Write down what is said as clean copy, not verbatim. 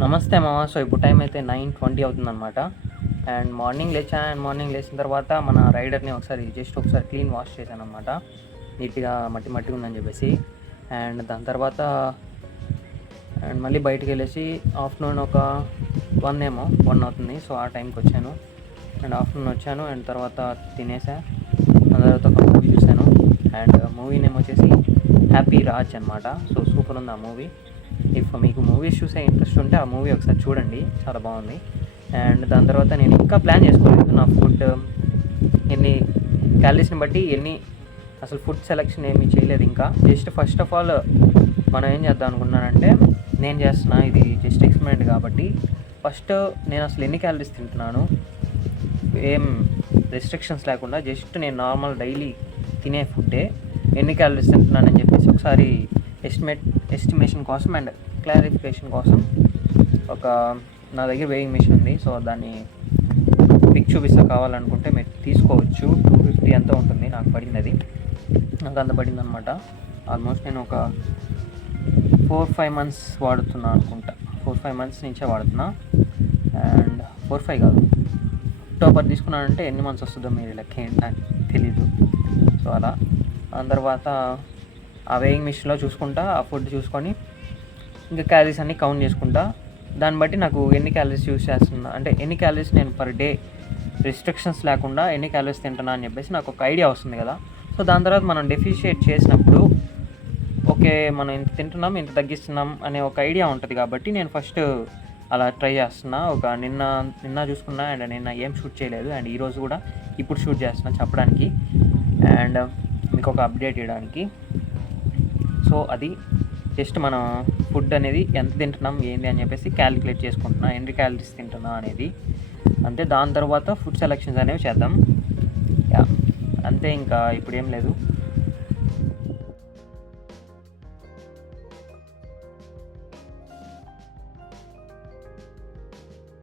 నమస్తే మామ. సో ఇప్పుడు టైం అయితే 9:20 అవుతుందన్నమాట. అండ్ మార్నింగ్ లేచిన తర్వాత మన రైడర్ని ఒకసారి క్లీన్ వాష్ చేశాను అనమాట. నీట్గా మట్టి ఉందని చెప్పేసి. అండ్ దాని తర్వాత మళ్ళీ బయటికి వెళ్ళేసి ఆఫ్టర్నూన్ ఒక 1 అవుతుంది. సో ఆ టైంకి వచ్చాను. అండ్ ఆఫ్టర్నూన్ వచ్చాను. అండ్ తర్వాత తినేసా. దాని తర్వాత ఒక మూవీ చూశాను. అండ్ మూవీ నేమ్ వచ్చేసి హ్యాపీ రాజ్ అనమాట. సో సూపర్ ఉంది ఆ మూవీ. ఇఫ్ మీకు మూవీస్ చూసే ఇంట్రెస్ట్ ఉంటే ఆ మూవీ ఒకసారి చూడండి, చాలా బాగుంది. అండ్ దాని తర్వాత నేను ఇంకా ప్లాన్ చేసుకోలేదు నా ఫుడ్ ఎన్ని క్యాలరీస్ని బట్టి అసలు ఫుడ్ సెలెక్షన్ ఏమీ చేయలేదు ఇంకా. జస్ట్ ఫస్ట్ ఆఫ్ ఆల్ మనం ఏం చేద్దాం అనుకున్నానంటే, నేను చేస్తున్నా ఇది జస్ట్ ఎక్స్పెరిమెంట్ కాబట్టి ఫస్ట్ నేను అసలు ఎన్ని క్యాలరీస్ తింటున్నాను ఏం రెస్ట్రిక్షన్స్ లేకుండా జస్ట్ నేను నార్మల్ డైలీ తినే ఫుడ్డే ఎన్ని క్యాలరీస్ తింటున్నానని చెప్పేసి ఒకసారి ఎస్టిమేషన్ కోసం అండ్ క్లారిఫికేషన్ కోసం నా దగ్గర వెయింగ్ మిషన్ ఉంది. సో దాన్ని పిక్ చూపిస్తా, కావాలనుకుంటే మీరు తీసుకోవచ్చు. 250 ఎంతో ఉంటుంది నాకు పడింది. నాకు అంత పడింది అనమాట. ఆల్మోస్ట్ నేను ఒక 4-5 మంత్స్ వాడుతున్నా అనుకుంటా. 4-5 మంత్స్ నుంచే వాడుతున్నా. అండ్ 4-5 కాదు, అక్టోబర్ తీసుకున్నానంటే ఎన్ని మంత్స్ వస్తుందో మీరు లెక్క ఏంటి నాకు తెలీదు. సో అలా దాని తర్వాత ఆ వేయింగ్ మిషన్లో చూసుకుంటా, ఆ ఫుడ్ చూసుకొని ఇంకా క్యాలరీస్ అన్నీ కౌంట్ చేసుకుంటా. దాన్ని బట్టి నాకు ఎన్ని క్యాలరీస్ యూస్ చేస్తున్నా, అంటే ఎన్ని క్యాలరీస్ నేను పర్ డే రిస్ట్రిక్షన్స్ లేకుండా ఎన్ని క్యాలరీస్ తింటున్నా అని చెప్పేసి నాకు ఒక ఐడియా వస్తుంది కదా. సో దాని తర్వాత మనం డెఫిషియేట్ చేసినప్పుడు ఓకే మనం ఇంత తింటున్నాం, ఇంత తగ్గిస్తున్నాం అనే ఒక ఐడియా ఉంటుంది. కాబట్టి నేను ఫస్ట్ అలా ట్రై చేస్తున్నా. నిన్న చూసుకున్నా. అండ్ నిన్న ఏం షూట్ చేయలేదు. అండ్ ఈరోజు కూడా ఇప్పుడు షూట్ చేస్తున్నా చెప్పడానికి అండ్ మీకు ఒక అప్డేట్ ఇవ్వడానికి. సో అది జస్ట్ మనం ఫుడ్ అనేది ఎంత తింటున్నాం ఏంది అని చెప్పేసి క్యాలిక్యులేట్ చేసుకుంటున్నా, ఎన్ని క్యాలరీస్ తింటున్నా అనేది. అంతే. దాని తర్వాత ఫుడ్ సెలెక్షన్స్ అనేవి చేద్దాం. అంతే, ఇంకా ఇప్పుడు ఏం లేదు.